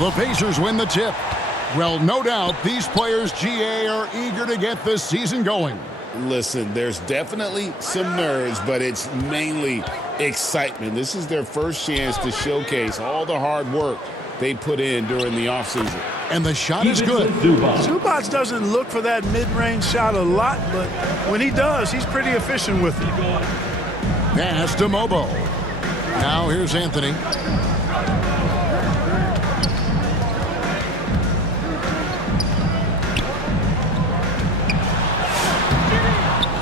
The Pacers win the tip. Well, no doubt these players, GA, are eager to get this season going. Listen, there's definitely some nerves, but it's mainly excitement. This is their first chance to showcase all the hard work they put in during the offseason. And the shot is good. Zubac doesn't look for that mid-range shot a lot, but when he does, he's pretty efficient with it. Pass to Mobo. Now here's Anthony.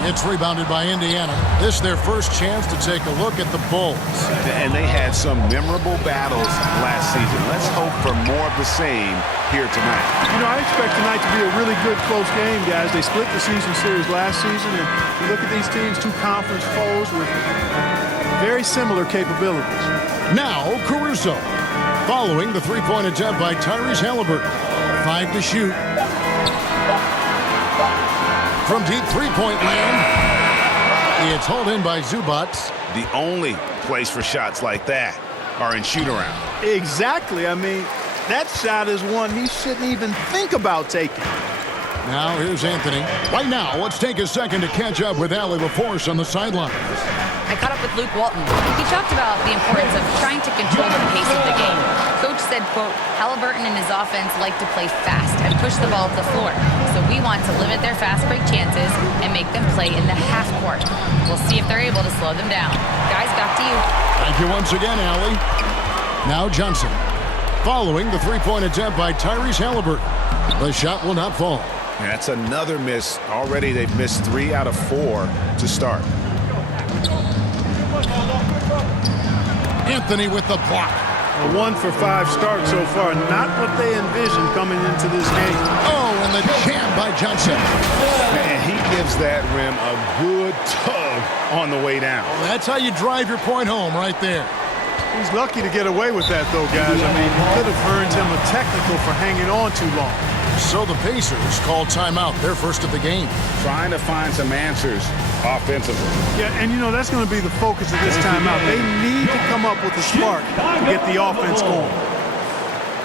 It's rebounded by Indiana. This is their first chance to take a look at the Bulls. And they had some memorable battles last season. Let's hope for more of the same here tonight. You know, I expect tonight to be a really good close game, guys. They split the season series last season, and you look at these teams, two conference foes with very similar capabilities. Now Caruso, following the three-point attempt by Tyrese Halliburton. 5 to shoot. From deep three-point land, it's hauled in by Zubac. The only place for shots like that are in shoot-around. Exactly. I mean, that shot is one he shouldn't even think about taking. Now here's Anthony. Right now, let's take a second to catch up with Allie LaForce on the sidelines. I caught up with Luke Walton. He talked about the importance of trying to control the pace of the game. Coach said, quote, Halliburton and his offense like to play fast and push the ball up the floor. So we want to limit their fast break chances and make them play in the half court. We'll see if they're able to slow them down. Guys, back to you. Thank you once again, Allie. Now Johnson. Following the three-point attempt by Tyrese Halliburton. The shot will not fall. That's another miss. Already they've missed 3 out of 4 to start. Anthony with the block. A 1 for 5 start so far. Not what they envisioned coming into this game. Oh, and the jam by Johnson. Man, he gives that rim a good tug on the way down. Well, that's how you drive your point home right there. He's lucky to get away with that, though, guys. I mean, he could have earned him a technical for hanging on too long. So the Pacers call timeout, their first of the game. Trying to find some answers offensively. Yeah, and you know, that's going to be the focus of this timeout. They need to come up with a spark to get the offense going.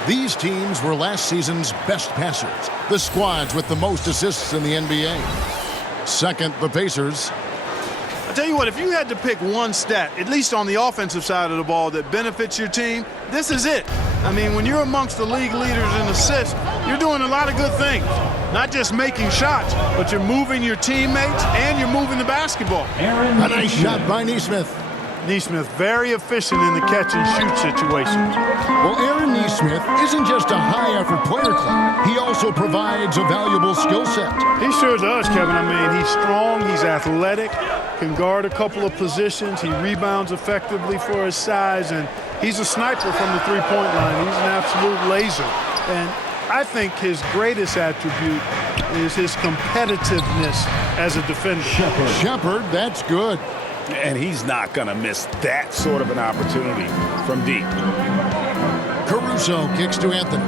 These teams were last season's best passers, the squads with the most assists in the NBA. Second, the Pacers. I tell you what, if you had to pick one stat, at least on the offensive side of the ball, that benefits your team, this is it. I mean, when you're amongst the league leaders in assists, you're doing a lot of good things. Not just making shots, but you're moving your teammates and you're moving the basketball. A nice shot by Nesmith. Nesmith very efficient in the catch and shoot situations. Well, Aaron Nesmith isn't just a high-effort player, Clint. He also provides a valuable skill set. He sure does, Kevin. I mean, he's strong, he's athletic, can guard a couple of positions, he rebounds effectively for his size, and he's a sniper from the three-point line. He's an absolute laser. And I think his greatest attribute is his competitiveness as a defender. Shepard, that's good. And he's not going to miss that sort of an opportunity from deep. Caruso kicks to Anthony.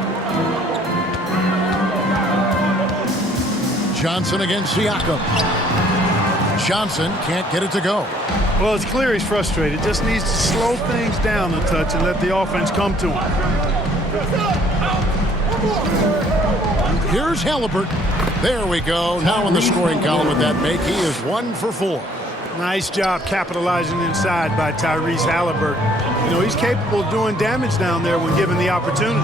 Johnson against Siakam. Johnson can't get it to go. Well, it's clear he's frustrated. Just needs to slow things down a touch and let the offense come to him. Here's Halliburton. There we go. Now in the scoring column with that make, he is 1 for 4. Nice job capitalizing inside by Tyrese Halliburton. You know, he's capable of doing damage down there when given the opportunity.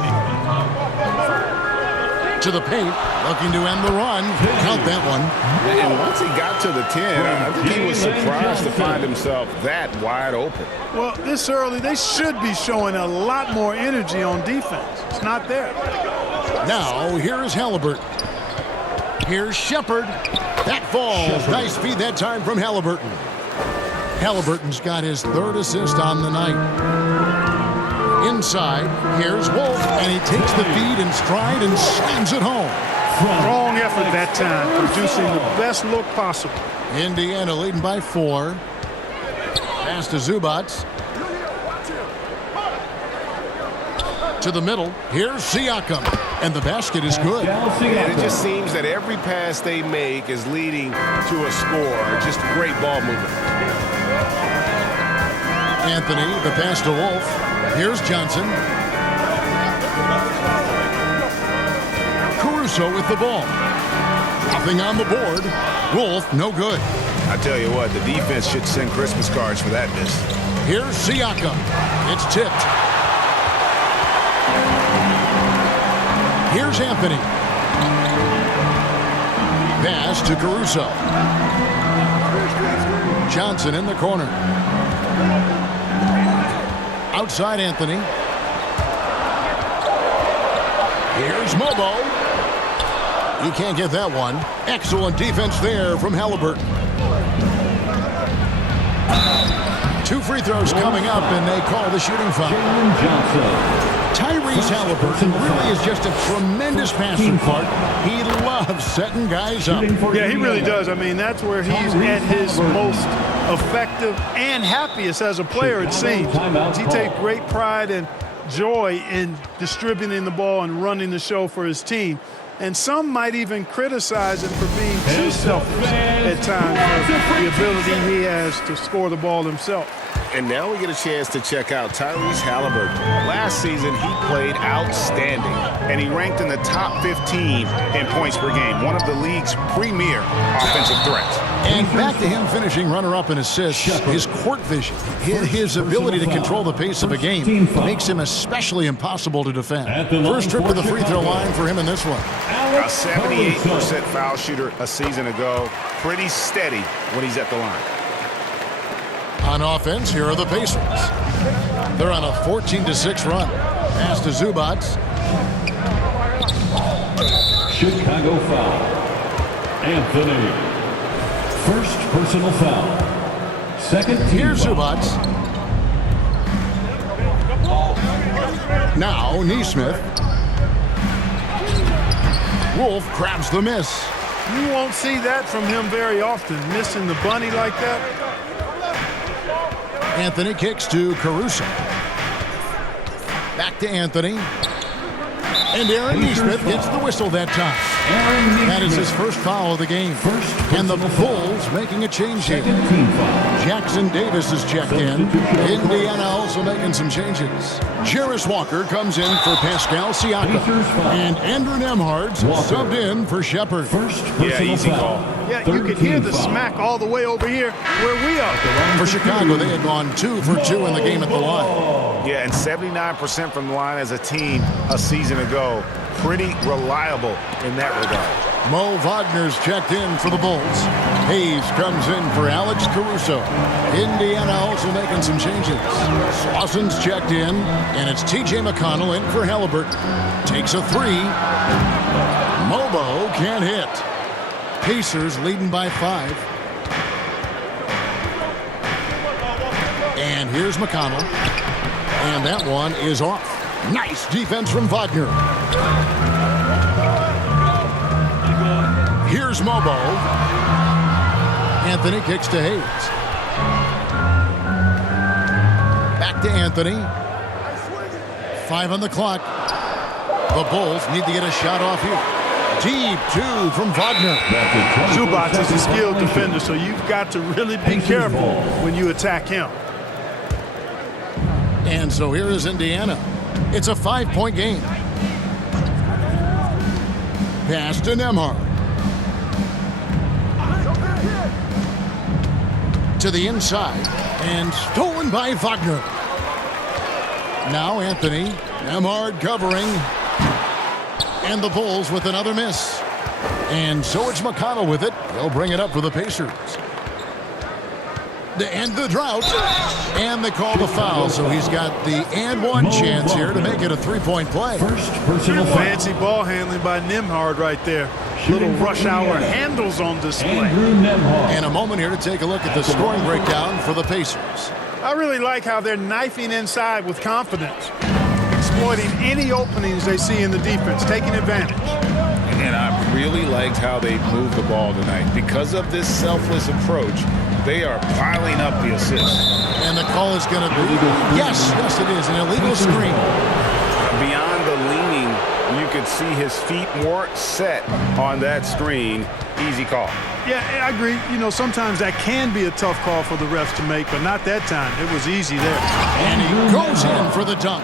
To the paint, looking to end the run. Count that one. And once he got to the 10, I think he was surprised to find himself that wide open. Well, this early, they should be showing a lot more energy on defense. It's not there. Now, here's Halliburton. Here's Shepard. That falls. Nice feed that time from Halliburton. Halliburton's got his 3rd assist on the night. Inside, here's Wolf, and he takes the feed in stride and slams it home. Strong effort that time, producing the best look possible. Indiana leading by 4. Pass to Zubac. To the middle. Here's Siakam. And the basket is good. And it just seems that every pass they make is leading to a score. Just great ball movement. Anthony, the pass to Wolf. Here's Johnson. Caruso with the ball. Nothing on the board. Wolf, no good. I tell you what, the defense should send Christmas cards for that miss. Here's Siakam. It's tipped. Here's Anthony. Pass to Caruso. Johnson in the corner. Outside Anthony. Here's Mobo. He can't get that one. Excellent defense there from Halliburton. 2 free throws coming up, and they call the shooting foul. Tyrese Halliburton really is just a tremendous passer. He loves setting guys up. Yeah, he really does. I mean, that's where he's at his most effective and happiest as a player, it seems. He takes great pride and joy in distributing the ball and running the show for his team. And some might even criticize him for being too selfish at times for the ability he has to score the ball himself. And now we get a chance to check out Tyrese Halliburton. Last season, he played outstanding, and he ranked in the top 15 in points per game, one of the league's premier offensive threats. And back to him finishing runner-up in assists. His court vision, his ability to control the pace of a game makes him especially impossible to defend. First trip to the free throw line for him in this one. A 78% foul shooter a season ago. Pretty steady when he's at the line. On offense, here are the Pacers. They're on a 14-6 run. Pass to Zubac. Chicago foul. Anthony. First personal foul. Second team Here's foul. Zubac. Now Neesmith. Wolf grabs the miss. You won't see that from him very often, missing the bunny like that. Anthony kicks to Caruso. Back to Anthony. And Aaron Neesmith gets the whistle that time. That is his first foul of the game. And the Bulls making a change here. Jackson Davis has checked in. Indiana also making some changes. Jarris Walker comes in for Pascal Siakam. And Andrew Nembhard's subbed in for Shepherd. Yeah, easy call. Yeah, you could hear the smack all the way over here where we are. For Chicago, they had gone 2 for 2 in the game at the line. Yeah, and 79% from the line as a team a season ago. Pretty reliable in that regard. Mo Wagner's checked in for the Bulls. Hayes comes in for Alex Caruso. Indiana also making some changes. Slausson's checked in, and it's T.J. McConnell in for Halliburton. Takes a 3. Mobo can't hit. Pacers leading by 5. And here's McConnell. And that one is off. Nice defense from Wagner. Here's Mobo. Anthony kicks to Hayes. Back to Anthony. 5 on the clock. The Bulls need to get a shot off here. Deep 2 from Wagner. Zubac is a skilled defender, so you've got to really be careful when you attack him. And so here is Indiana. It's a 5-point game. Pass to Nembhard. To the inside. And stolen by Wagner. Now Anthony. Nembhard covering. And the Bulls with another miss. And so it's McConnell with it. They'll bring it up for the Pacers. To end the drought. And they call the foul, so he's got the and one chance here to make it a 3-point play. First personal foul. Fancy ball handling by Nembhard right there. Little rush hour handles on display. Andrew Nembhard. And a moment here to take a look at the scoring breakdown for the Pacers. I really like how they're knifing inside with confidence, exploiting any openings they see in the defense, taking advantage. And I really liked how they moved the ball tonight. Because of this selfless approach, they are piling up the assists. And the call is going to be, yes, it is, an illegal screen. Beyond the leaning, you could see his feet more set on that screen. Easy call. Yeah, I agree. You know, sometimes that can be a tough call for the refs to make, but not that time. It was easy there. And he goes in for the dunk.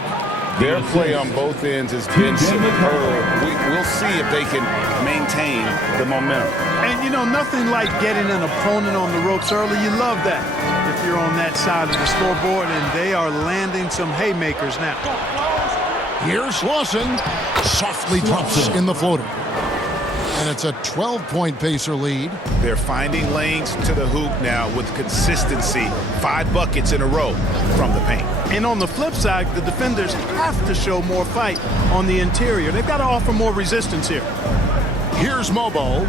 Their play on both ends has been superb. We'll see if they can maintain the momentum. And, you know, nothing like getting an opponent on the ropes early. You love that if you're on that side of the scoreboard, and they are landing some haymakers now. Here's Lawson. Softly drops in the floater. And it's a 12-point Pacer lead. They're finding lanes to the hoop now with consistency. 5 buckets in a row from the paint. And on the flip side, the defenders have to show more fight on the interior. They've got to offer more resistance here. Here's Mobo.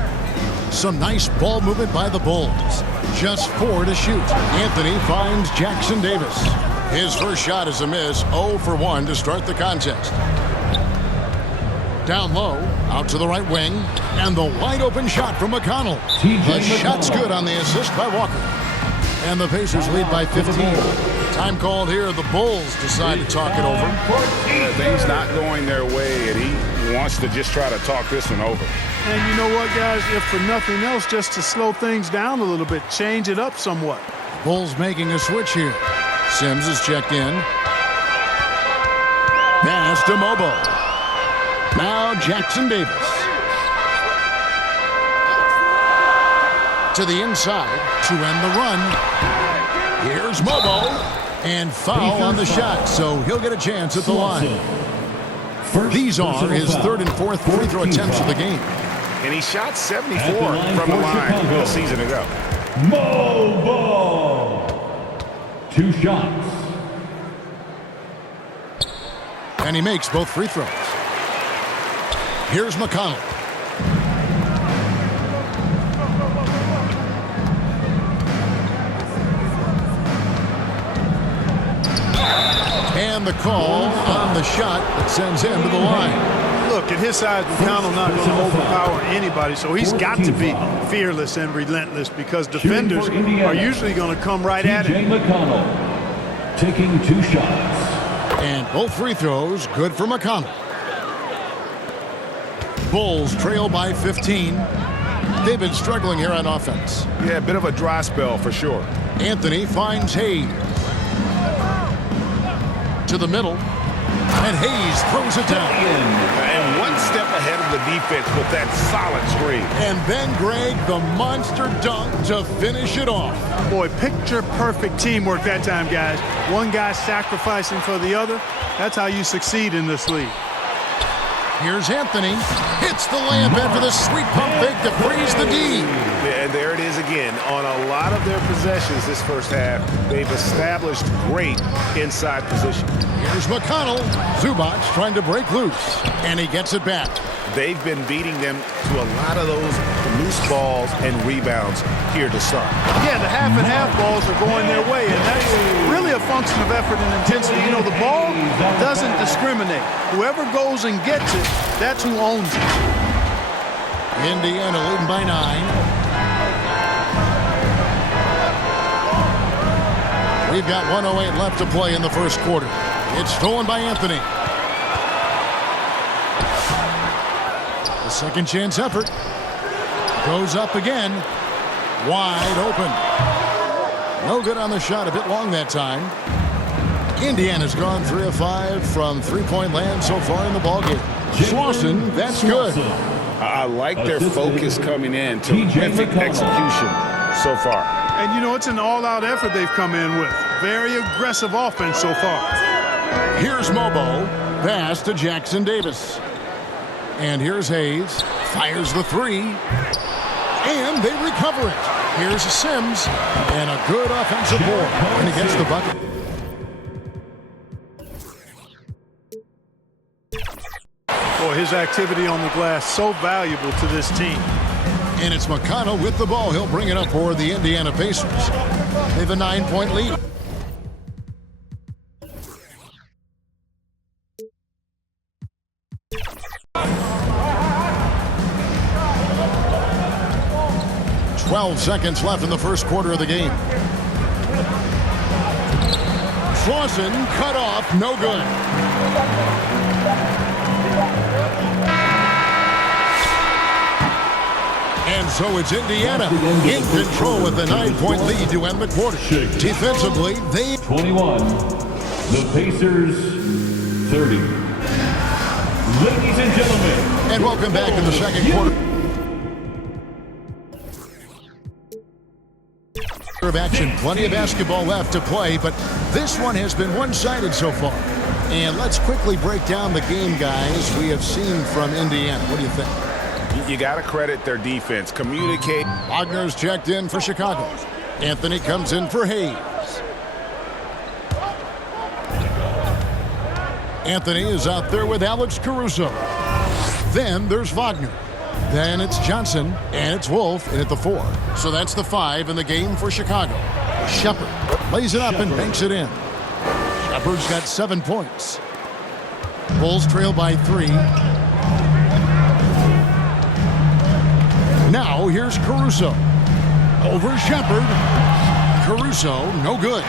Some nice ball movement by the Bulls. Just 4 to shoot. Anthony finds Jackson Davis. His first shot is a miss. 0 for 1 to start the contest. Down low, out to the right wing, and the wide open shot from McConnell. The shot's good on the assist by Walker. And the Pacers lead by 15. Time called here. The Bulls decide to talk it over. Things not going their way, and he wants to just try to talk this one over. And you know what, guys? If for nothing else, just to slow things down a little bit, change it up somewhat. Bulls making a switch here. Sims is checked in. Pass to Mobo. Now Jackson Davis. To the inside to end the run. Here's Mobo. And foul on the shot, so he'll get a chance at the line. These are his 3rd and 4th free throw attempts of the game. And he shot 74 from the line a season ago. Mobo. 2 shots. And he makes both free throws. Here's McConnell. And the call on the shot that sends him to the line. Look, at his size, McConnell not going to overpower anybody, so he's got to be fearless and relentless because defenders are usually going to come right at him. McConnell taking 2 shots. And both free throws good for McConnell. Bulls trail by 15. They've been struggling here on offense. Yeah, a bit of a dry spell for sure. Anthony finds Hayes. To the middle. And Hayes throws it down. And one step ahead of the defense with that solid screen. And then Greg, the monster dunk to finish it off. Boy, picture-perfect teamwork that time, guys. One guy sacrificing for the other. That's how you succeed in this league. Here's Anthony. Hits the layup after the sweet pump fake to freeze the D. And there it is again. On a lot of their possessions this first half, they've established great inside position. Here's McConnell. Zubac trying to break loose. And he gets it back. They've been beating them to a lot of those loose balls and rebounds here to start. Yeah, the half and half balls are going their way, and that's really a function of effort and intensity. You know, the ball doesn't discriminate. Whoever goes and gets it, that's who owns it. Indiana leading by 9. We've got 1:08 left to play in the first quarter. It's stolen by Anthony. The second chance effort goes up again. Wide open. No good on the shot. A bit long that time. Indiana's gone 3 of 5 from three-point land so far in the ballgame. Slauson, that's good. I like their focus coming in. Terrific execution so far. And, you know, it's an all-out effort they've come in with. Very aggressive offense so far. Here's Mobo. Pass to Jackson Davis. And here's Hayes. Fires the 3. And they recover it. Here's Sims. And a good offensive board. And he gets the bucket. Boy, his activity on the glass so valuable to this team. And it's McConnell with the ball. He'll bring it up for the Indiana Pacers. They have a 9-point lead. Seconds left in the first quarter of the game. Slauson cut off, no good. And so it's Indiana in control with a 9-point lead to end the quarter. Defensively, they 21. The Pacers 30. Ladies and gentlemen. And welcome back to the second quarter of action. Plenty of basketball left to play, but this one has been one-sided so far. And let's quickly break down the game, guys, we have seen from Indiana. What do you think? You got to credit their defense. Communicate. Wagner's checked in for Chicago. Anthony comes in for Hayes. Anthony is out there with Alex Caruso. Then there's Wagner. Then it's Johnson, and it's Wolf in at the 4. So that's the 5 in the game for Chicago. Shepard lays it up and banks it in. Shepard's got 7 points. Bulls trail by 3. Now here's Caruso. Over Shepard. Caruso, no good.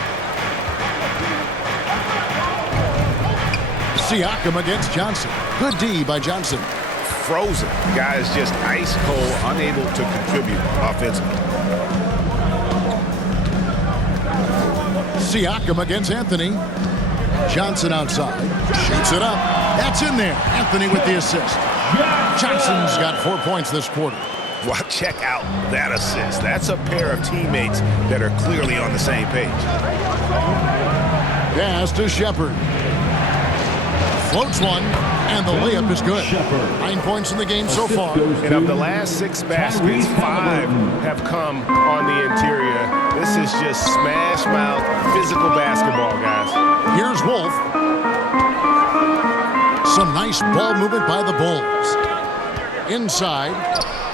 Siakam against Johnson. Good D by Johnson. Frozen. The guy is just ice cold, unable to contribute offensively. Siakam against Anthony. Johnson outside. Shoots it up. That's in there. Anthony with the assist. Johnson's got 4 points this quarter. Well, check out that assist. That's a pair of teammates that are clearly on the same page. Pass to Shepard. Floats one, and the layup is good. 9 points in the game so far. And of the last 6 baskets, 5 have come on the interior. This is just smash mouth, physical basketball, guys. Here's Wolf. Some nice ball movement by the Bulls. Inside,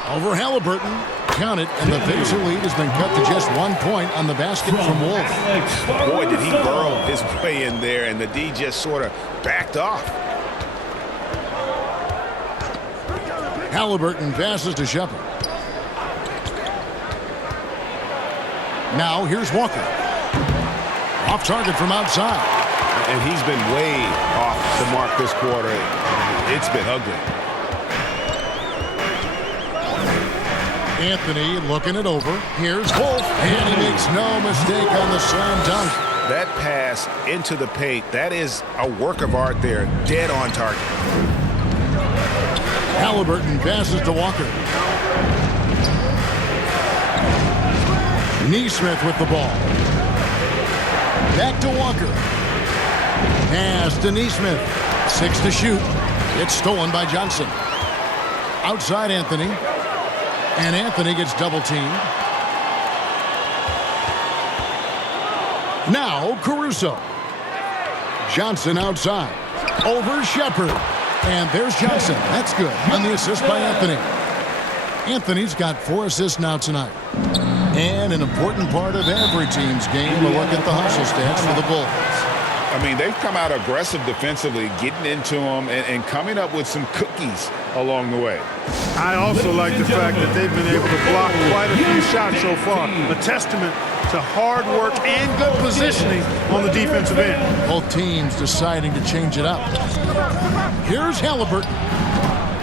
over Halliburton. Count it, and the Pacer lead has been cut to just 1 point on the basket from Wolf. Boy, did he burrow his way in there, and the D just sort of backed off. Halliburton passes to Shepard. Now here's Walker. Off target from outside. And he's been way off the mark this quarter. It's been ugly. Anthony looking it over. Here's Wolf, and he makes no mistake on the slam dunk. That pass into the paint, that is a work of art there, dead on target. Halliburton passes to Walker. Neesmith with the ball. Back to Walker. Pass to Neesmith. 6 to shoot. It's stolen by Johnson. Outside Anthony. And Anthony gets double-teamed. Now Caruso. Johnson outside. Over Shepard. And there's Johnson. That's good. On the assist by Anthony. Anthony's got 4 assists now tonight. And an important part of every team's game, a look at the hustle stats for the Bulls. I mean, they've come out aggressive defensively, getting into them and coming up with some cookies along the way. I also like the fact that they've been able to block quite a few shots so far. A testament to hard work and good positioning on the defensive end. Both teams deciding to change it up. Here's Halliburton.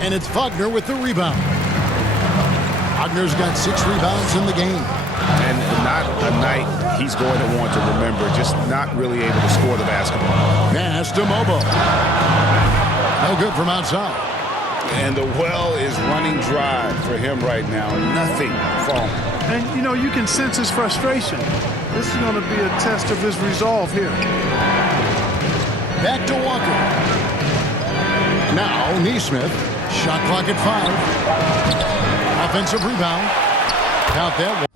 And it's Wagner with the rebound. Wagner's got 6 rebounds in the game. And not a night he's going to want to remember, just not really able to score the basketball. Pass to Mobo. No good from outside. And the well is running dry for him right now. Nothing falling. And, you know, you can sense his frustration. This is going to be a test of his resolve here. Back to Walker. Now Neesmith. Shot clock at 5. Offensive rebound. Count that.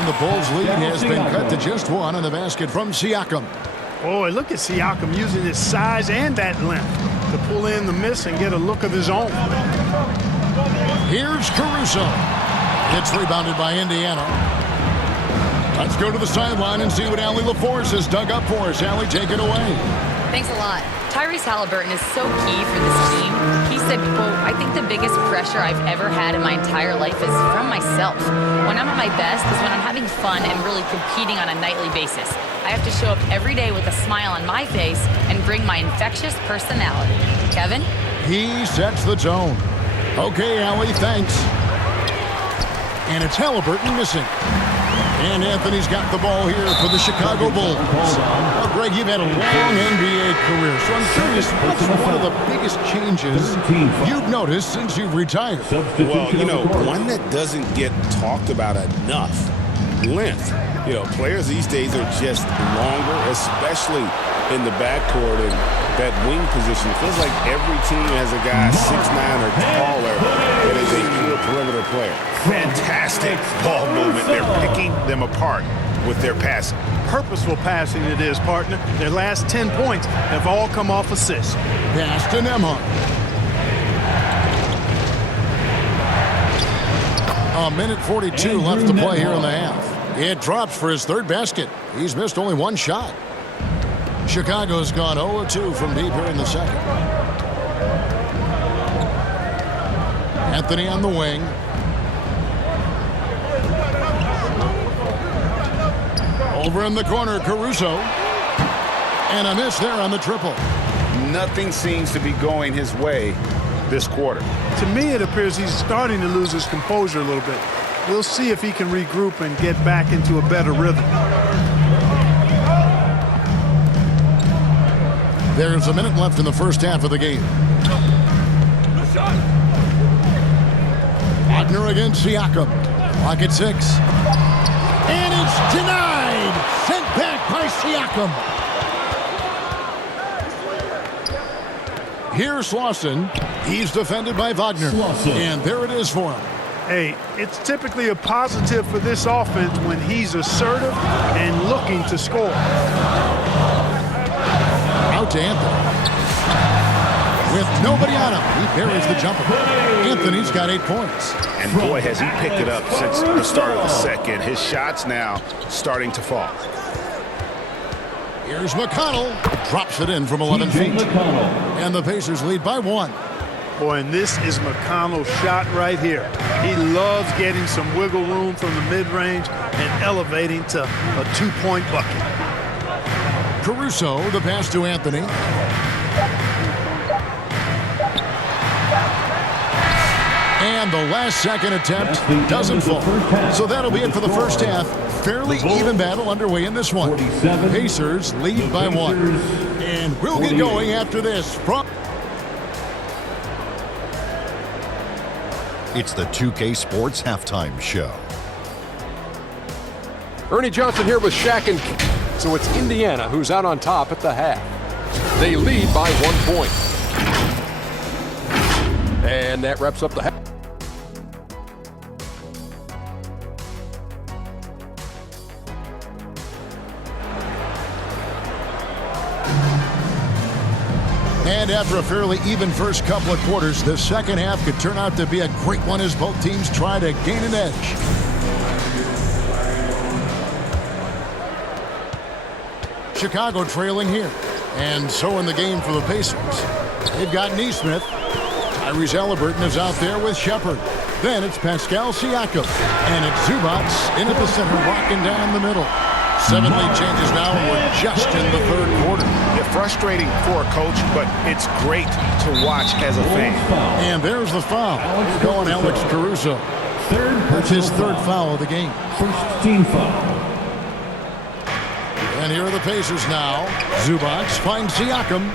The Bulls' lead has been cut to just 1 on the basket from Siakam. Boy, look at Siakam using his size and that length to pull in the miss and get a look of his own. Here's Caruso. It's rebounded by Indiana. Let's go to the sideline and see what Allie LaForce has dug up for us. Allie, take it away. Thanks a lot. Tyrese Halliburton is so key for this team. He said, quote, "I think the biggest pressure I've ever had in my entire life is from myself. When I'm at my best is when I'm having fun and really competing on a nightly basis. I have to show up every day with a smile on my face and bring my infectious personality." Kevin? He sets the tone. Okay, Allie, thanks. And it's Halliburton missing. And Anthony's got the ball here for the Chicago Bulls. Well, Greg, you've had a long NBA career, so I'm curious, what's one of the biggest changes you've noticed since you've retired? Well, you know, one that doesn't get talked about enough, length. You know, players these days are just longer, especially in the backcourt and that wing position. It feels like every team has a guy 6'9" or taller that is a pure perimeter player. Fantastic ball movement. They're picking them apart with their passing. Purposeful passing it is, partner. Their last 10 points have all come off assists. Pass to Nembhard. A minute 42 left to play here in the half. It drops for his third basket. He's missed only one shot. Chicago's gone 0-2 from deep here in the second. Anthony on the wing. Over in the corner, Caruso. And a miss there on the triple. Nothing seems to be going his way this quarter. To me, it appears he's starting to lose his composure a little bit. We'll see if he can regroup and get back into a better rhythm. There's a minute left in the first half of the game. Wagner against Siakam. Clock at 6. And it's denied. Sent back by Siakam. Here's Lawson. He's defended by Wagner. And there it is for him. Hey, it's typically a positive for this offense when he's assertive and looking to score. Out to Anthony. With nobody on him, he buries the jumper. Anthony's got 8 points. And boy, has he picked it up since the start of the second. His shots now starting to fall. Here's McConnell. Drops it in from 11 feet. And the Pacers lead by 1. Boy, and this is McConnell's shot right here. He loves getting some wiggle room from the mid-range and elevating to a 2-point bucket. Caruso, the pass to Anthony. And the last second attempt doesn't fall. So that'll be it for the first half. Fairly even battle underway in this one. Pacers lead by 1. And we'll get going after this. It's the 2K Sports Halftime Show. Ernie Johnson here with Shaq and so it's Indiana who's out on top at the half. They lead by 1 point. And that wraps up the half. And after a fairly even first couple of quarters, the second half could turn out to be a great one as both teams try to gain an edge. Chicago trailing here. And so in the game for the Pacers. They've got Neesmith. Tyrese Halliburton is out there with Shepard. Then it's Pascal Siakam. And it's Zubac in at the center, rocking down the middle. 7 lead changes now, and we're just in the third quarter. Yeah, frustrating for a coach, but it's great to watch as a fan. And there's the foul. Going Alex Caruso. That's his third foul of the game. First team foul. And here are the Pacers now. Zubac finds Siakam.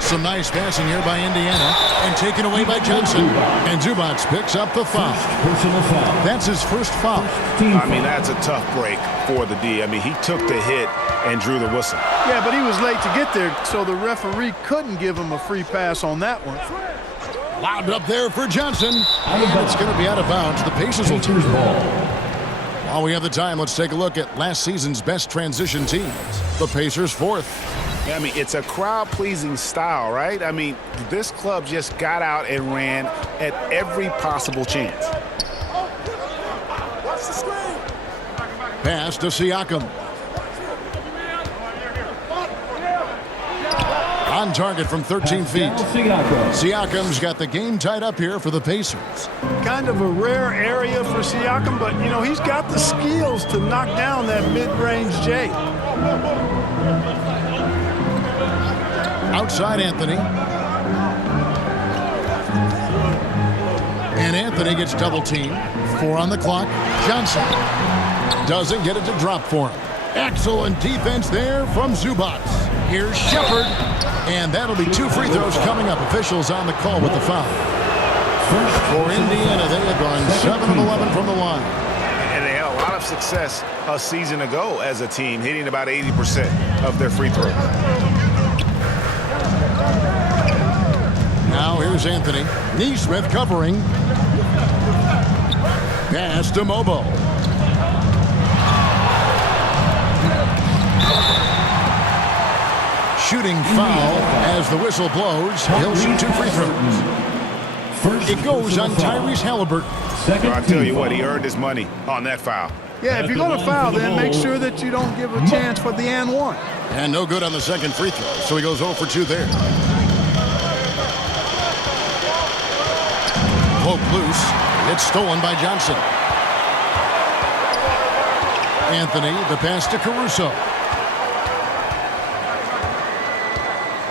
Some nice passing here by Indiana. And taken away by Johnson. And Zubac picks up the foul. Personal foul. That's his first foul. I mean, that's a tough break for the D. I mean, he took the hit and drew the whistle. Yeah, but he was late to get there, so the referee couldn't give him a free pass on that one. Lobbed up there for Johnson. And it's going to be out of bounds. The Pacers will take the ball. While we have the time, let's take a look at last season's best transition teams. The Pacers 4th. I mean, it's a crowd-pleasing style, right? I mean, this club just got out and ran at every possible chance. Pass to Siakam. On target from 13 feet. Siakam's got the game tied up here for the Pacers. Kind of a rare area for Siakam, but, you know, he's got the skills to knock down that mid-range J. Outside Anthony. And Anthony gets double teamed. 4 on the clock. Johnson. Doesn't get it to drop for him. Excellent defense there from Zubac. Here's Shepard. And that'll be 2 free throws coming up. Officials on the call with the foul. For Indiana, they have gone 7 of 11 from the line. And they had a lot of success a season ago as a team, hitting about 80% of their free throws. Now here's Anthony. Neesmith covering. Pass to Mobo. Shooting foul as the whistle blows. He'll shoot 2 free throws. It goes on Tyrese Halliburton. Well, I'll tell you what, he earned his money on that foul. Yeah, if you're going to foul, then make sure that you don't give a chance for the and one. And no good on the second free throw, so he goes 0 for 2 there. Poke loose. It's stolen by Johnson. Anthony, the pass to Caruso.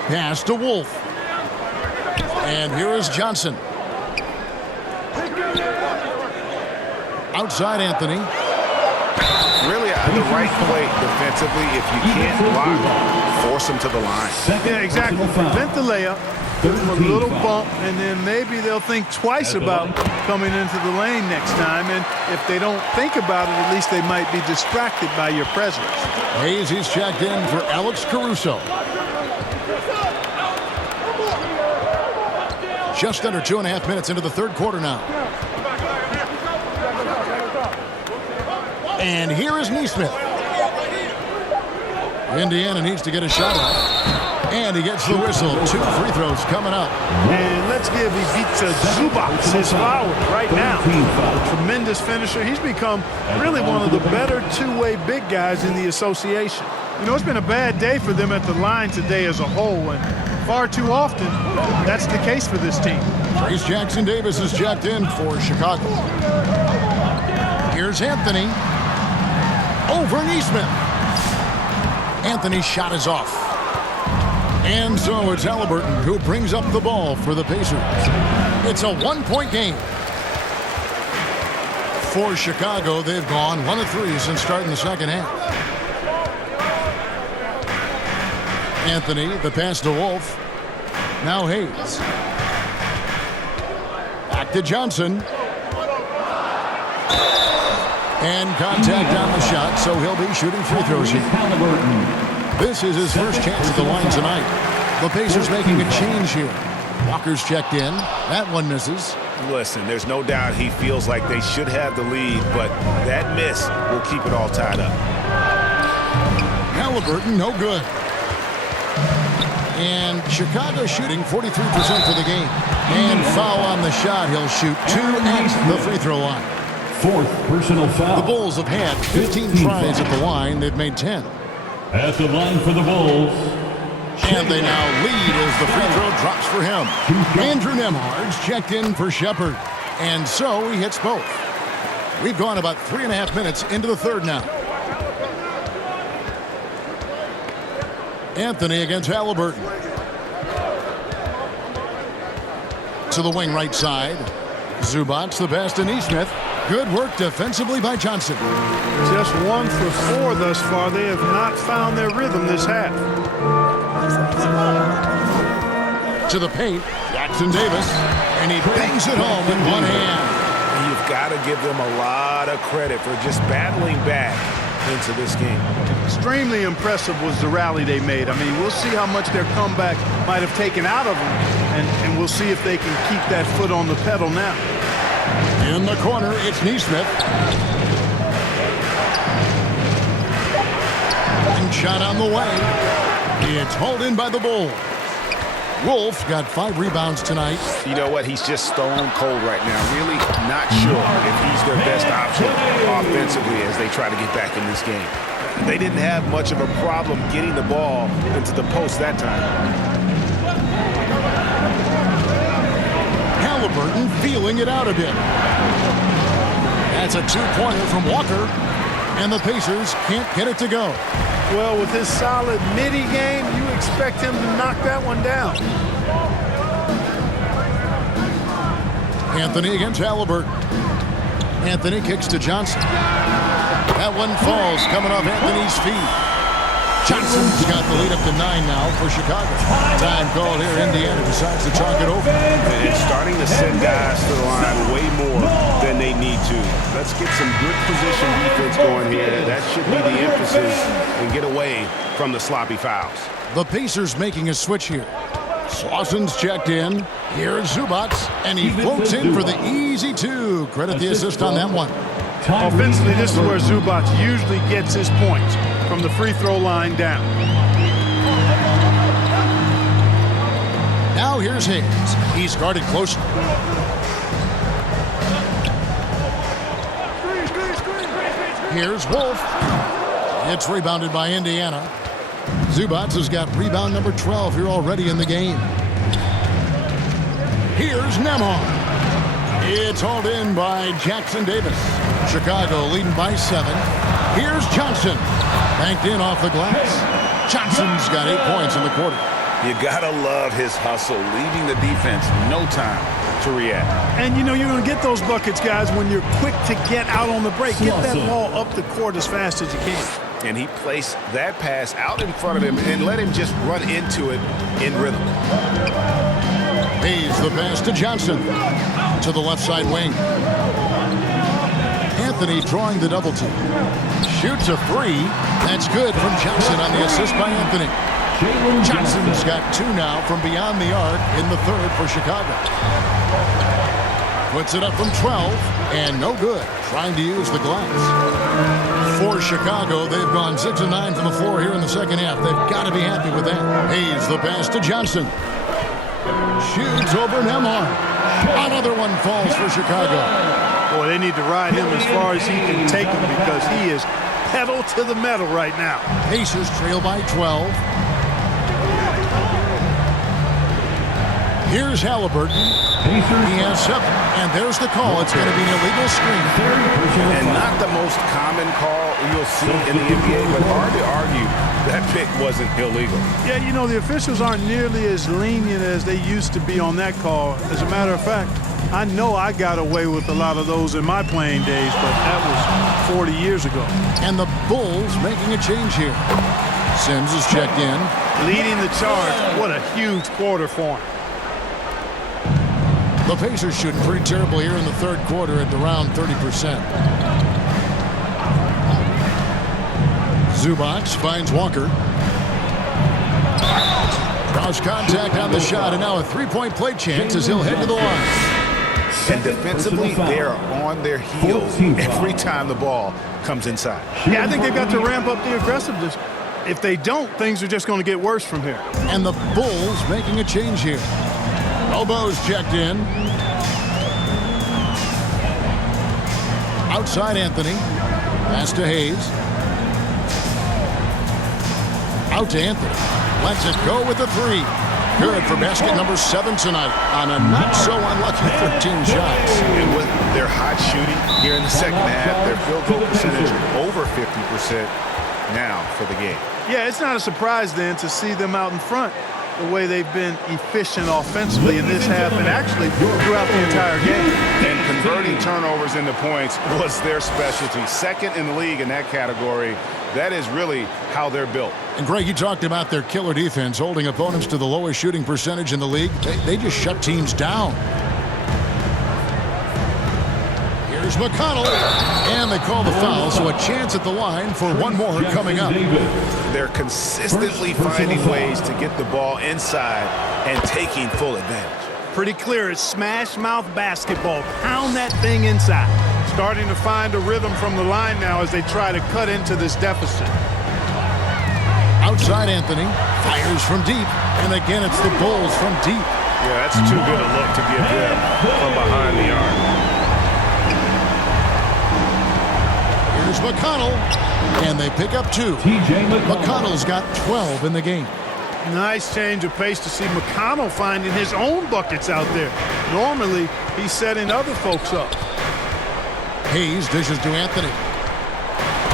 Pass to Wolf. And here is Johnson. Outside Anthony. Really the right play defensively. If you can't block, force him to the line. Yeah, exactly. Prevent the layup. Give them a little bump, and then maybe they'll think twice about coming into the lane next time. And if they don't think about it, at least they might be distracted by your presence. Hayes is checked in for Alex Caruso. Just under 2.5 minutes into the third quarter now. And here is Neesmith. Indiana needs to get a shot up. And he gets the whistle. 2 free throws coming up. And let's give Ivica Zubac his flowers right now. A tremendous finisher. He's become really one of the better two-way big guys in the association. You know, it's been a bad day for them at the line today as a whole, and far too often that's the case for this team. Trace Jackson Davis is checked in for Chicago. Here's Anthony. Over Neesmith. Anthony's shot is off. And so it's Halliburton who brings up the ball for the Pacers. It's a 1-point game. For Chicago, they've gone 1 of 3 since starting the second half. Anthony, the pass to Wolf. Now Hayes. Back to Johnson. And contact on the shot, so he'll be shooting free throws here. This is his first chance at the line tonight. The Pacers making a change here. Walker's checked in. That one misses. Listen, there's no doubt he feels like they should have the lead, but that miss will keep it all tied up. Halliburton, no good. And Chicago shooting 43% for the game. And foul on the shot. He'll shoot 2 at the free throw line. 4th personal foul. The Bulls have had 15 tries at the line. They've made 10. At the line for the Bulls. And they now lead as the free throw drops for him. Andrew Nembhard's checked in for Shepard. And so he hits both. We've gone about 3.5 minutes into the third now. Anthony against Halliburton. To the wing right side. Zubac, the pass to Neesmith. Good work defensively by Johnson. Just 1 for 4 thus far. They have not found their rhythm this half. To the paint, Jackson Davis. And he bangs it home with one hand. You've got to give them a lot of credit for just battling back into this game. Extremely impressive was the rally they made. I mean, we'll see how much their comeback might have taken out of them, and we'll see if they can keep that foot on the pedal now. In the corner, it's Neesmith. And shot on the way. It's hauled in by the Bulls. Wolf got 5 rebounds tonight. You know what? He's just stone cold right now. Really not sure if he's their best option offensively as they try to get back in this game. They didn't have much of a problem getting the ball into the post that time. Halliburton feeling it out a bit. That's a 2-pointer from Walker. And the Pacers can't get it to go. Well, with his solid midi game, you expect him to knock that one down. Anthony against Halliburton. Anthony kicks to Johnson. That one falls coming off Anthony's feet. Johnson's got the lead up to 9 now for Chicago. Time call here. Indiana decides to talk it over. And it's starting to send guys to the line way more than they need to. Let's get some good position defense going here. That should be the emphasis and get away from the sloppy fouls. The Pacers making a switch here. Slauson's checked in. Here's Zubats, and he floats in for the easy 2. Credit the assist on that one. Offensively, this is where Zubats usually gets his points, from the free throw line down. Now here's Hayes. He's guarded closely. Here's Wolf. It's rebounded by Indiana. Zubats has got rebound number 12 here already in the game. Here's Nembhard. It's hauled in by Jackson Davis. Chicago leading by 7. Here's Johnson. Banked in off the glass. Johnson's got 8 points in the quarter. You gotta love his hustle, leaving the defense no time to react. And you know you're going to get those buckets, guys, when you're quick to get out on the break. Get that ball up the court as fast as you can. And he placed that pass out in front of him and let him just run into it in rhythm. Hayes the pass to Johnson. To the left side wing. Anthony drawing the double team. Shoots a 3. That's good from Johnson on the assist by Anthony. Johnson's got 2 now from beyond the arc in the 3rd for Chicago. Puts it up from 12, and no good. Trying to use the glass. For Chicago, they've gone 6 of 9 from the floor here in the second half. They've got to be happy with that. Hayes the pass to Johnson. Shoots over Nembhard. Another one falls for Chicago. Boy, they need to ride him as far as he can take him because he is pedal to the metal right now. Pacers trail by 12. Here's Halliburton. He has 7. And there's the call. It's going to be an illegal screen. And not the most common call you'll see in the NBA, but hard to argue that pick wasn't illegal. Yeah, you know, the officials aren't nearly as lenient as they used to be on that call. As a matter of fact, I know I got away with a lot of those in my playing days, but that was 40 years ago. And the Bulls making a change here. Sims is checked in. Leading the charge. What a huge quarter for him. The Pacers shooting pretty terrible here in the 3rd quarter at around 30%. Zubats finds Walker. Cross contact on the shot, and now a 3-point play chance as he'll head to the line. And defensively, they are on their heels every time the ball comes inside. Yeah, I think they've got to ramp up the aggressiveness. If they don't, things are just going to get worse from here. And the Bulls making a change here. Elbows checked in. Outside Anthony. Pass to Hayes. Out to Anthony. Lets it go with the 3. Good for basket number 7 tonight on a not-so-unlucky 13 shots. And with their hot shooting here in the second half, their field goal percentage over 50% now for the game. Yeah, it's not a surprise then to see them out in front the way they've been efficient offensively in this half and actually throughout the entire game. And converting turnovers into points was their specialty. 2nd in the league in that category. That is really how they're built. And Greg, you talked about their killer defense, holding opponents to the lowest shooting percentage in the league. They just shut teams down. Here's McConnell, and they call the foul, so a chance at the line for one more coming up. They're consistently finding ways to get the ball inside and taking full advantage. Pretty clear, it's smash mouth basketball. Pound that thing inside. Starting to find a rhythm from the line now as they try to cut into this deficit. Outside Anthony, fires from deep, and again it's the Bulls from deep. Yeah, that's too good a look to give them from behind the arc. Here's McConnell, and they pick up 2. McConnell's got 12 in the game. Nice change of pace to see McConnell finding his own buckets out there. Normally, he's setting other folks up. Hayes dishes to Anthony.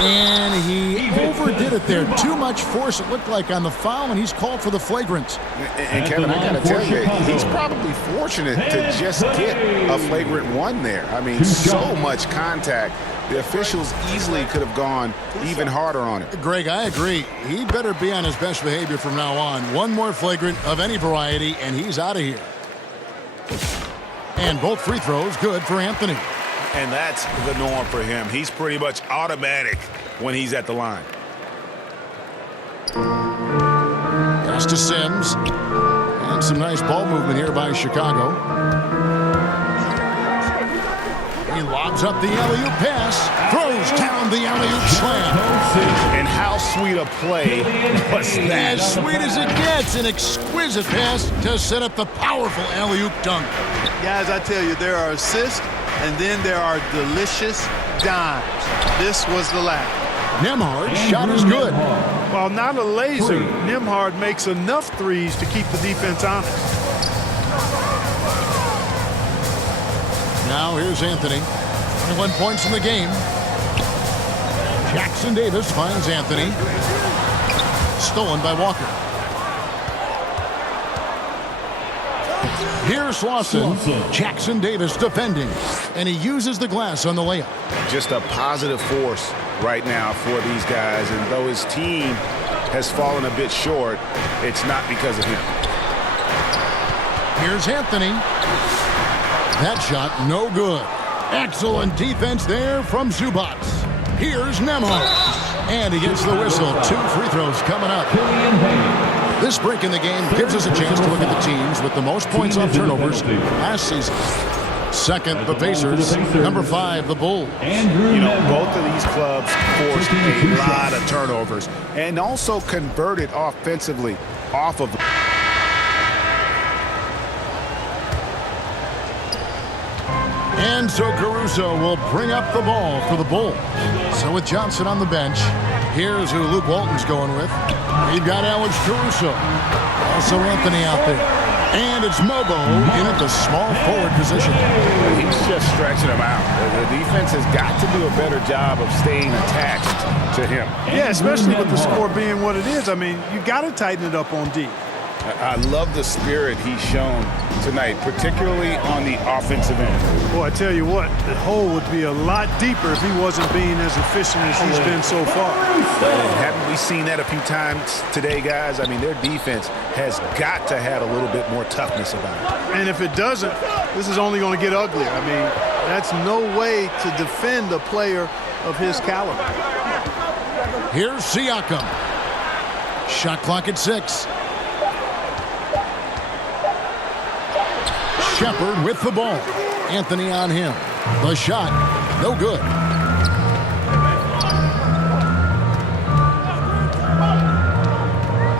And he overdid it there. Too much force, it looked like, on the foul, and he's called for the flagrant. And Kevin, I got to tell you, he's probably fortunate to just get a flagrant 1 there. I mean, so much contact The officials easily could have gone even harder on it. Greg, I agree. He better be on his best behavior from now on. One more flagrant of any variety, and he's out of here. And both free throws good for Anthony. And that's the norm for him. He's pretty much automatic when he's at the line. Pass to Sims. And some nice ball movement here by Chicago. He lobs up the alley-oop pass. Throws down the alley-oop slam. And how sweet a play was that? As sweet as it gets. An exquisite pass to set up the powerful alley-oop dunk. Guys, I tell you, there are assists, and then there are delicious dimes. This was the last. Nembhard's shot is good. While not a laser, Nembhard makes enough threes to keep the defense honest. Now here's Anthony. 21 points in the game. Jackson Davis finds Anthony. Stolen by Walker. Here's Lawson. Jackson Davis defending. And he uses the glass on the layup. Just a positive force right now for these guys. And though his team has fallen a bit short, it's not because of him. Here's Anthony. That shot no good. Excellent defense there from Zubac. Here's Nembhard. And he gets the whistle. 2 free throws coming up. This break in the game gives us a chance to look at the teams with the most points off turnovers last season. Second, the Pacers. Number 5, the Bulls. You know, both of these clubs forced a lot of turnovers and also converted offensively off of them. And so Caruso will bring up the ball for the Bulls. So with Johnson on the bench, here's who Luke Walton's going with. We've got Alex Caruso. Also Anthony out there. And it's Mobo in at the small forward position. He's just stretching him out. The defense has got to do a better job of staying attached to him. Yeah, especially with the score being what it is. I mean, you got to tighten it up on D. I love the spirit he's shown tonight, particularly on the offensive end. Boy, I tell you what, the hole would be a lot deeper if he wasn't being as efficient as he's been so far. Haven't we seen that a few times today, guys? I mean, their defense has got to have a little bit more toughness about it. And if it doesn't, this is only going to get uglier. I mean, that's no way to defend a player of his caliber. Here's Siakam. Shot clock at 6. Shepard with the ball. Anthony on him. The shot, no good.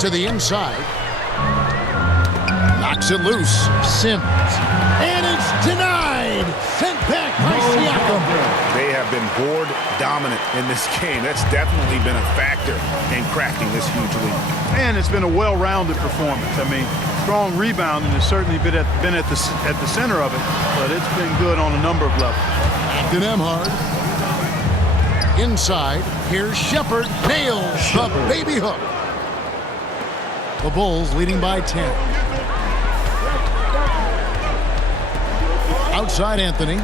To the inside. Knocks it loose. Sims. And it's denied. Sent back by Siakam. They have been board dominant in this game. That's definitely been a factor in cracking this huge lead. And it's been a well-rounded performance. I mean, strong rebounding has certainly been at the center of it, but it's been good on a number of levels. Back to Nembhard. Inside, here's Shepard. Nails the baby hook. The Bulls leading by 10. Outside Anthony.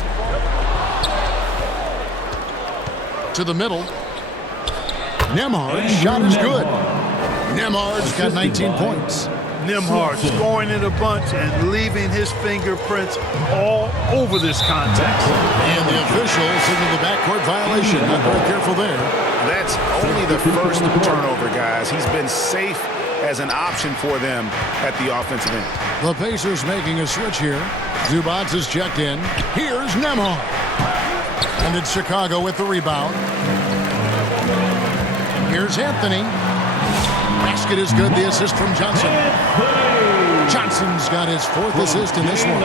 To the middle. Nembhard's shot is good. Nembhard's got 19 points. Nembhard scoring in a bunch and leaving his fingerprints all over this context. And the official signaled the backcourt violation. Not very careful there. That's only the first turnover, guys. He's been safe as an option for them at the offensive end. The Pacers making a switch here. Zubac is checked in. Here's Nembhard. And it's Chicago with the rebound. Here's Anthony. Basket is good. The assist from Johnson. Johnson's got his 4th assist in this one.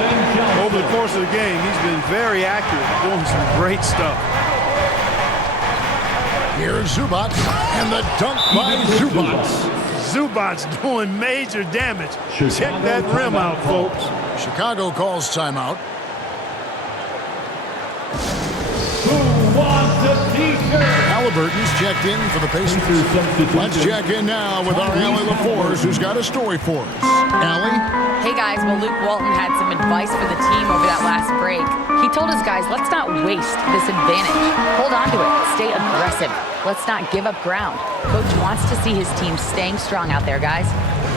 Over the course of the game, he's been very accurate, doing some great stuff. Here's Zubac, and the dunk by Zubac. Zubac doing major damage. Check that rim out, folks. Chicago calls timeout. Halliburton's checked in for the Pacers. Let's check in now with our Allie LaForce, who's got a story for us. Allie? Hey, Hey guys, well, Luke Walton had some advice for the team over that last break. He told his guys, let's not waste this advantage. Hold on to it. Stay aggressive. Let's not give up ground. Coach wants to see his team staying strong out there, guys.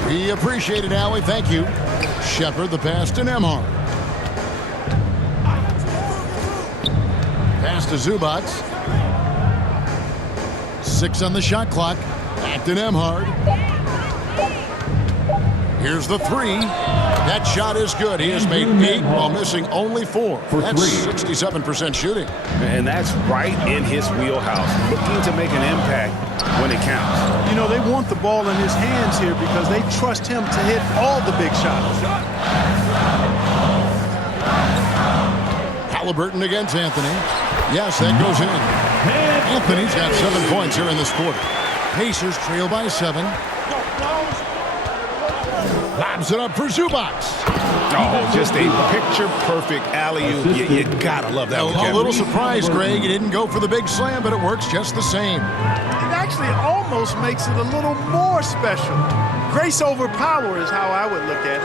We appreciate it, Allie. Thank you. Shepard the pass to Nembhard. Pass to Zubac. 6 on the shot clock. Back to Nembhard. Here's the 3. That shot is good. He has made 8 while missing only 4. That's 67% shooting. And that's right in his wheelhouse. Looking to make an impact when it counts. You know, they want the ball in his hands here because they trust him to hit all the big shots. Halliburton against Anthony. Yes, that goes in. Anthony's got 7 points here in this quarter. Pacers trail by 7. Lobs it up for Zubac. Oh, just a picture-perfect alley-oop. You gotta love that one, A Kevin. little surprise, Greg. He didn't go for the big slam, but it works just the same. It actually almost makes it a little more special. Grace over power is how I would look at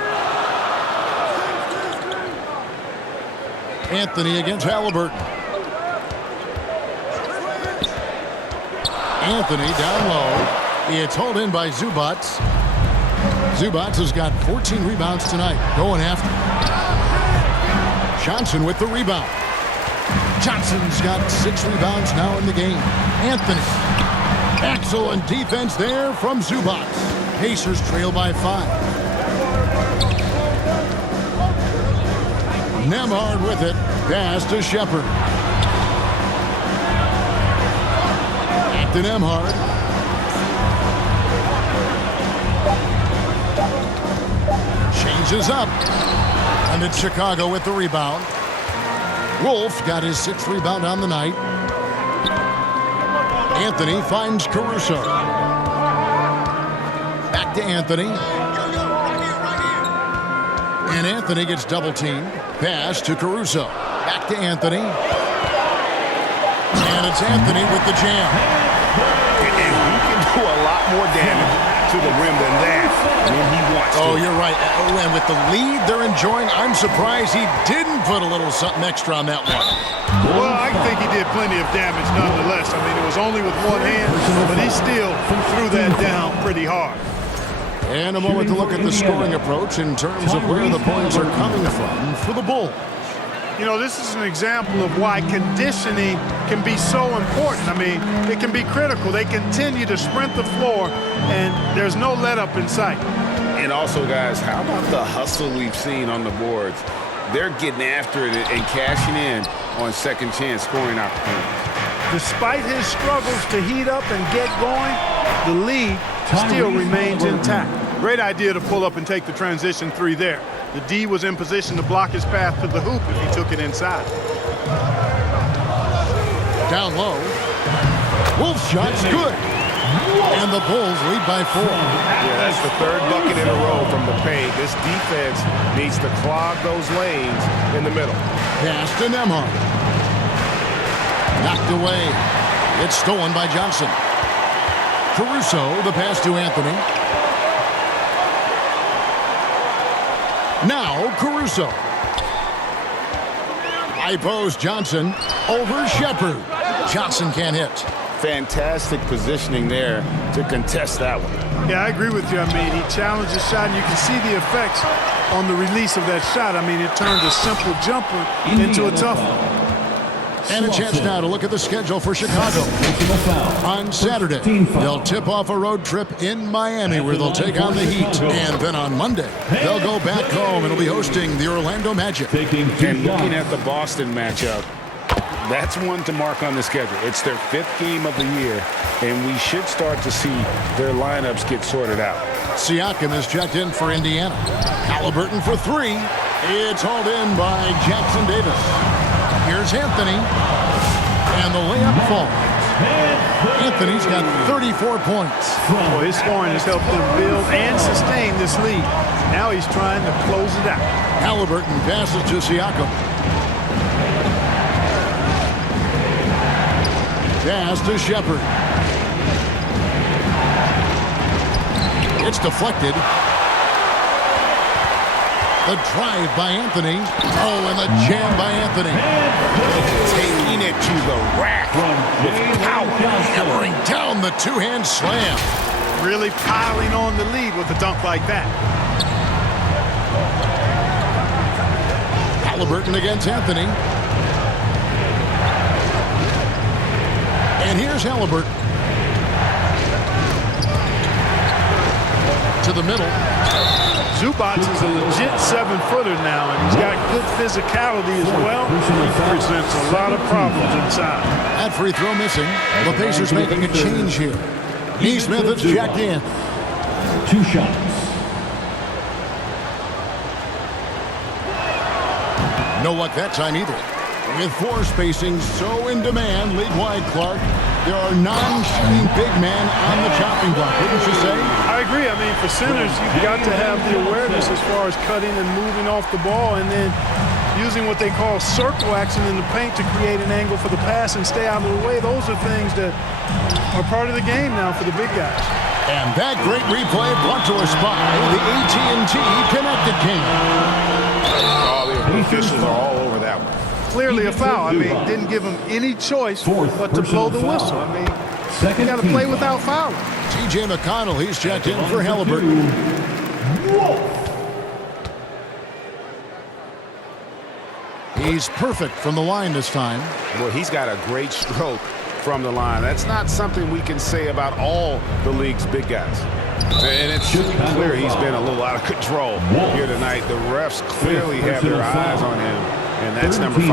it. Anthony against Halliburton. Anthony down low. It's hauled in by Zubac. Zubac has got 14 rebounds tonight. Going after. Johnson with the rebound. Johnson's got 6 rebounds now in the game. Anthony. Excellent defense there from Zubac. Pacers trail by 5. Nembhard with it. Pass to Shepard. Back to Nembhard. Changes up. And it's Chicago with the rebound. Wolf got his 6th rebound on the night. Anthony finds Caruso. Back to Anthony. And Anthony gets double-teamed. Pass to Caruso. Back to Anthony. And it's Anthony with the jam. And he can do a lot more damage to the rim than that when he wants to. Oh, you're right. And with the lead they're enjoying, I'm surprised he didn't put a little something extra on that one. Well, I think he did plenty of damage nonetheless. I mean, it was only with one hand, but he still threw that down pretty hard. And a moment to look at the scoring approach in terms of where the points are coming from for the Bulls. You know, this is an example of why conditioning can be so important. I mean, it can be critical. They continue to sprint the floor, and there's no let-up in sight. And also, guys, how about the hustle we've seen on the boards? They're getting after it and cashing in on second chance scoring opportunities. Despite his struggles to heat up and get going, the lead still remains intact. Great idea to pull up and take the transition 3 there. The D was in position to block his path to the hoop if he took it inside. Down low. Wolf shot's good. And the Bulls lead by 4. Yeah, that's the 3rd bucket in a row from the paint. This defense needs to clog those lanes in the middle. Pass to Nembhard. Knocked away. It's stolen by Johnson. Caruso, the pass to Anthony. Now Caruso. High post Johnson over Shepard. Johnson can't hit. Fantastic positioning there to contest that one. Yeah, I agree with you. I mean, he challenged the shot, and you can see the effects on the release of that shot. I mean, it turned a simple jumper into a tough one. And a chance now to look at the schedule for Chicago. On Saturday, they'll tip off a road trip in Miami where they'll take on the Heat. And then on Monday, they'll go back home and will be hosting the Orlando Magic. And looking at the Boston matchup, that's one to mark on the schedule. It's their 5th game of the year, and we should start to see their lineups get sorted out. Siakam is checked in for Indiana. Halliburton for 3. It's hauled in by Jackson Davis. Here's Anthony. And the layup falls. Anthony's got 34 points. Well, his scoring has helped them build and sustain this lead. Now he's trying to close it out. Halliburton passes to Siakam. Pass to Shepard. It's deflected. The drive by Anthony. Oh, and the jam by Anthony. Taking it to the rack with power. Hammering down the two-hand slam. Really piling on the lead with a dunk like that. Halliburton against Anthony. And here's Halliburton. To the middle. Zubac is a legit 7-footer now, and he's got good physicality as well. He presents a lot of problems inside. That free throw missing. The Pacers making a change here. Neesmith is checked in. 2 shots. No luck that time either. With 4 spacing so in demand, league-wide, Clark, there are non-shooting big men on the chopping block. Wouldn't you say? I agree. I mean, for centers, you've got to have the awareness as far as cutting and moving off the ball, and then using what they call circle action in the paint to create an angle for the pass and stay out of the way. Those are things that are part of the game now for the big guys. And that great replay brought to us by the AT&T Connected King. Oh, the officials are all over that one. Clearly a foul. I mean, didn't give him any choice but to blow the whistle. I mean, you got to play without fouling. T.J. McConnell, he's checked in for Halliburton. He's perfect from the line this time. Well, he's got a great stroke from the line. That's not something we can say about all the league's big guys. And it's clear he's been a little out of control here tonight. The refs clearly have their eyes on him, and that's number 5.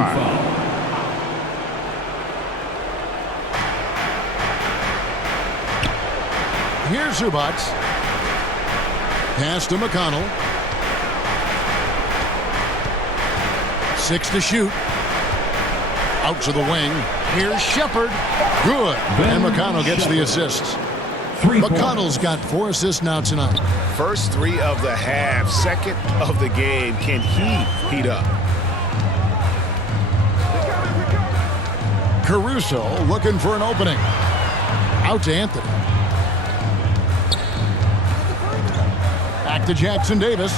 Here's Zubac. Pass to McConnell. 6 to shoot. Out to the wing. Here's Shepard. Good. And McConnell gets the assists. McConnell's got 4 assists now tonight. First 3 of the half, second of the game. Can he heat up? Caruso looking for an opening. Out to Anthony. Back to Jackson Davis.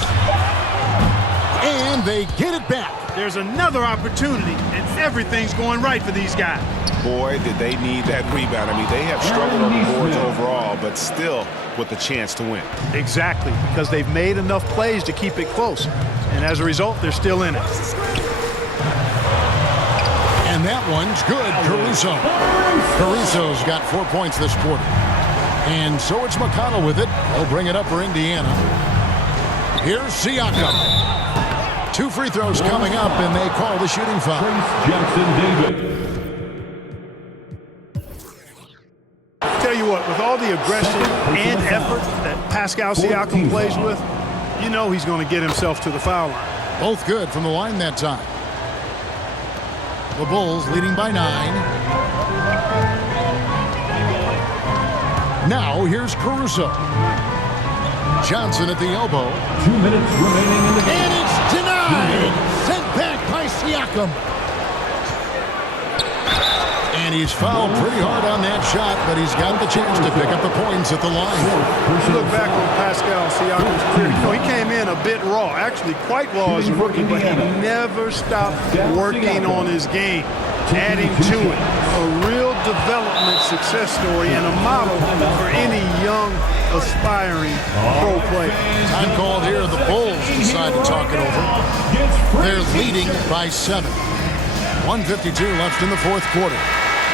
And they get it back. There's another opportunity, and everything's going right for these guys. Boy, did they need that rebound. I mean, they have struggled on the boards overall, but still with a chance to win. Exactly, because they've made enough plays to keep it close. And as a result, they're still in it. And that one's good, Caruso. Caruso's got 4 points this quarter. And so it's McConnell with it. He'll bring it up for Indiana. Here's Siakam. 2 free throws coming up, and they call the shooting foul. Jackson Davis. Tell you what, with all the aggression and effort that Pascal Siakam plays with, you know he's going to get himself to the foul line. Both good from the line that time. The Bulls leading by 9. Now here's Caruso. Johnson at the elbow. 2 minutes remaining in the game. And it's denied. Sent back by Siakam. And he's fouled pretty hard on that shot, but he's got the chance to pick up the points at the line. Look back on Pascal Siakam's career. You know, he came in a bit raw, actually quite raw as a rookie, but he never stopped working on his game, adding to it. A real development success story and a model for any young, aspiring pro player. Time called here. The Bulls decide to talk it over. They're leading by 7. 1:52 left in the 4th quarter.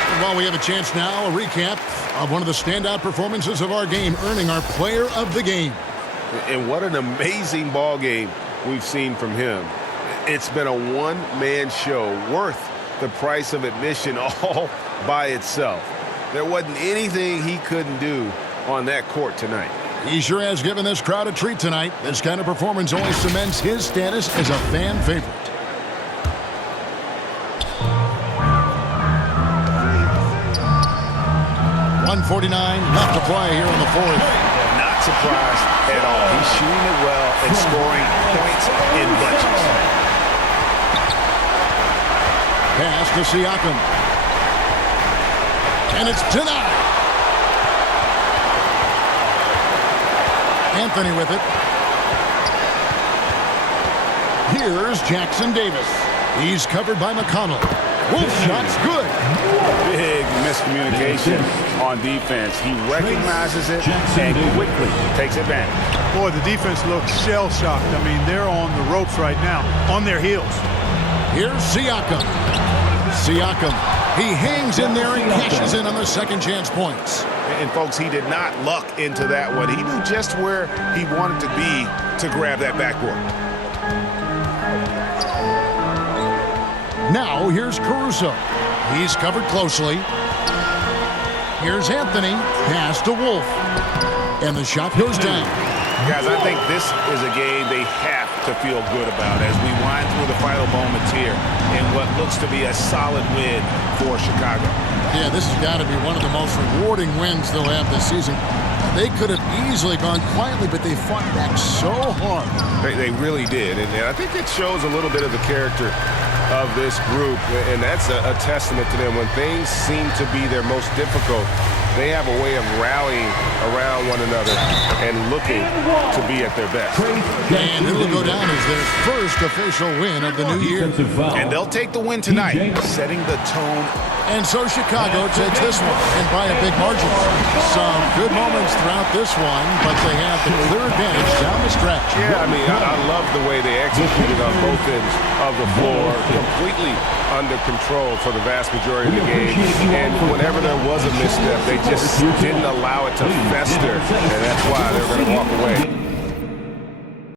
And while we have a chance now, a recap of one of the standout performances of our game, earning our player of the game. And what an amazing ball game we've seen from him. It's been a one-man show worth the price of admission all by itself. There wasn't anything he couldn't do on that court tonight. He sure has given this crowd a treat tonight. This kind of performance only cements his status as a fan favorite. .149 left to play here in the 4th. Not surprised at all. He's shooting it well and scoring points in bunches. Pass to Siakam. And it's denied. Anthony with it. Here's Jackson Davis. He's covered by McConnell. Wolf shot's good. Big miscommunication on defense. He recognizes it and quickly takes advantage. Boy, the defense looks shell-shocked. I mean, they're on the ropes right now, on their heels. Here's Siakam. Siakam, he hangs in there and cashes in on the second chance points. And folks, he did not luck into that one. He knew just where he wanted to be to grab that backboard. Now here's Caruso. He's covered closely. Here's Anthony. Pass to Wolf. And the shot goes down. Guys, I think this is a game they have to feel good about as we wind through the final moments here in what looks to be a solid win for Chicago. Yeah, this has got to be one of the most rewarding wins they'll have this season. They could have easily gone quietly, but they fought back so hard. They really did, and I think it shows a little bit of the character of this group, and that's a testament to them. When things seem to be their most difficult, they have a way of rallying around one another and looking to be at their best. And it'll go down as their first official win of the new year. And they'll take the win tonight, setting the tone. And so Chicago takes this one, and by a big margin. Some good moments throughout this one, but they have the clear advantage down the stretch. Yeah, I mean, I love the way they executed on both ends of the floor, completely under control for the vast majority of the game. And whenever there was a misstep, they just didn't allow it to fester, and that's why they're going to walk away